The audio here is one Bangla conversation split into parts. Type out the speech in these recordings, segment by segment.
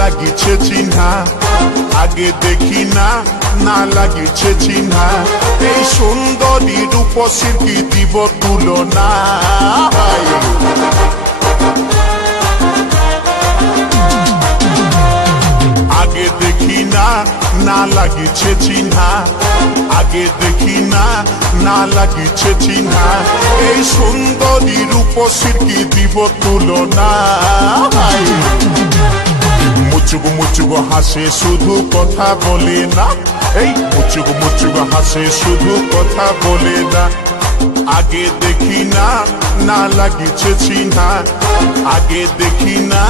লাগিছে চিহ্না আগে দেখি না না লাগিছে চিহ্না এই সুন্দরী রূপসীর কি দিব তুলনা আগে দেখি না না লাগিছে চিহ্না আগে দেখি না না লাগিছে চিহ্না এই সুন্দরী রূপসীর কি দিব তুলনা মুচুক মুচুক হাসে শুধু কথা বলে না এই মুচুক মুচুক হাসে শুধু কথা বলে না আগে দেখি না না লাগিছে চিহ্না আগে দেখি না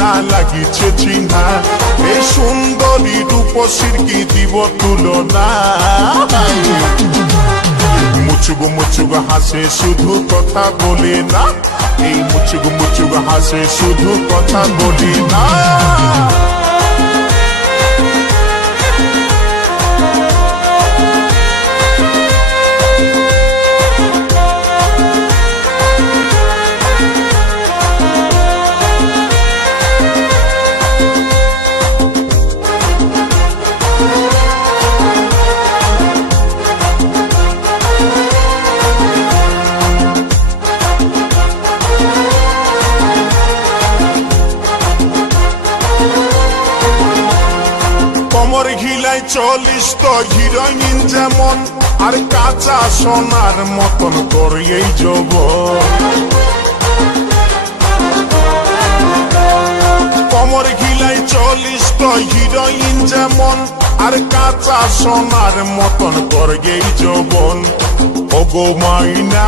না লাগিছে চিহ্না এই সুন্দরী রূপসীর কি দিব তুলনা মুচুক মুচুক হাসে শুধু কথা বলে না এই মুচুক মুচুক হাসে শুধু কথা বলে না কমর ঘিলাই 40 তো হিরোইন যেমন আর কাঁচা সোনার মতন তোর এই যৌবন কমর ঘিলাই 40 তো হিরোইন যেমন আর কাঁচা সোনার মতন তোর এই যৌবন ও গো মাইনা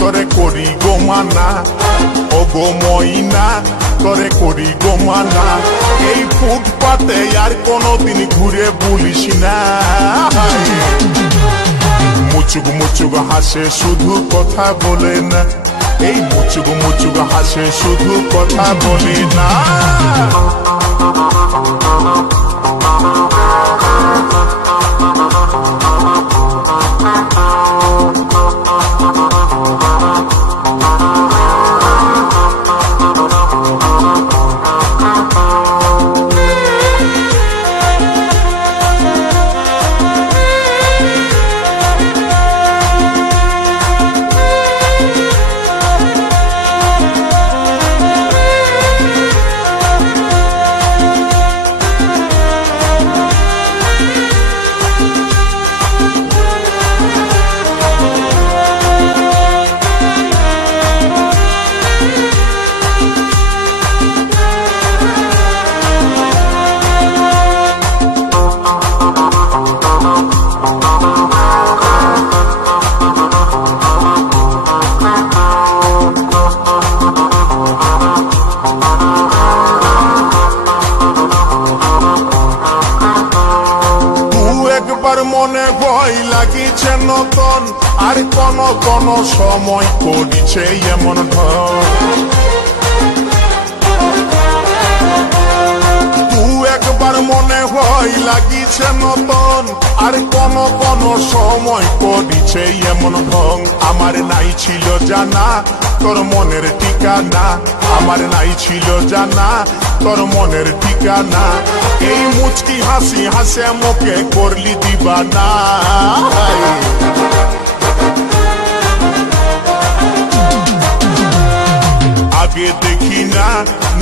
তোরে করি গো মানা ও গো মইনা তোরে করি গো মানা এই ফুটপাতে আর কোনদিন ঘুরে বলিস না মুচুক মুচুক হাসে শুধু কথা বলে না এই মুচুক মুচুক হাসে শুধু কথা বলে না মনে ভয় লাগিছে নতুন আর কোন কোন সময় করিছে এমন তুই একবার মনে ভয় লাগিছে নতুন আর কোন কোন সময় করিছে এমন ঢং আমার নাই ছিল জানা তোর মনের ঠিকানা আমার নাই ছিল জানা তোর মনের ঠিকানা এই মুচকি হাসি হাসে মুখে করলি দিবানা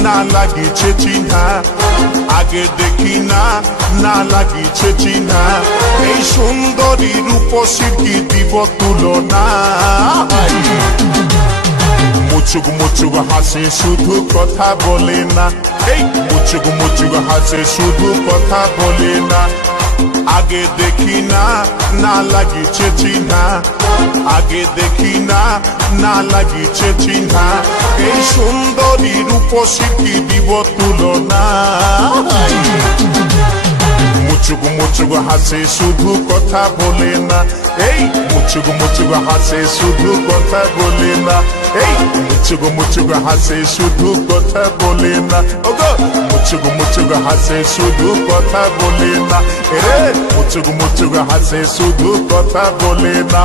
না লাগিছে চিহ্না আগে দেখি না না লাগিছে চিহ্না এই সুন্দরী রূপসী কি দিব তুলনা মুচুক মুচুক হাসে শুধু কথা বলে না এই মুচুক মুচুক হাসে শুধু কথা বলে না আগে দেখি না না লাগিছে চিহ্না আগে দেখি না না লাগিছে চিহ্না এই সুন্দরী রূপসী কি দিব তুলনা মুচুক মুচুক হাসে শুধু কথা বলে না এই মুচুক মুচুক হাসে শুধু কথা বলে না এই মুচুক মুচুক হাসে শুধু কথা বলে না ওগো মুচুক মুচুক হাসে শুধু কথা বলে না এ মুচুক মুচুক হাসে শুধু কথা বলে না